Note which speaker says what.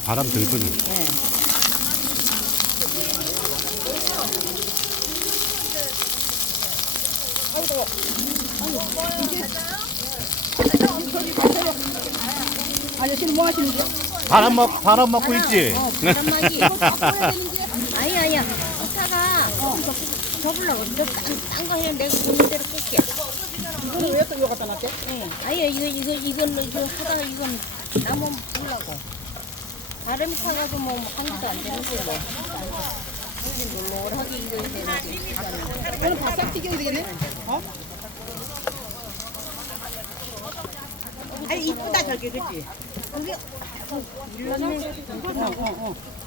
Speaker 1: 바람 덜 부네.
Speaker 2: 네.
Speaker 3: 아저씨는 뭐 하시는지?
Speaker 1: 바람 맞고 있지?
Speaker 2: 바람막이. 아니야. 이따가 접으려고. 딴거 해. 내가 보는 대로 끌게.
Speaker 3: 이거는 왜 또 이거 갖다 놨대?
Speaker 2: 응. 아니야, 이거 하다가 이건 나무 보려고. 바람이 타가지고 뭐 한개도 안 되는데 뭐. 놀놀하게 익어야 되는데.
Speaker 3: 이거는 바싹 튀겨야 되겠네? 어? 아니 이쁘다 저게 그치?
Speaker 2: 일렀네.
Speaker 3: 어.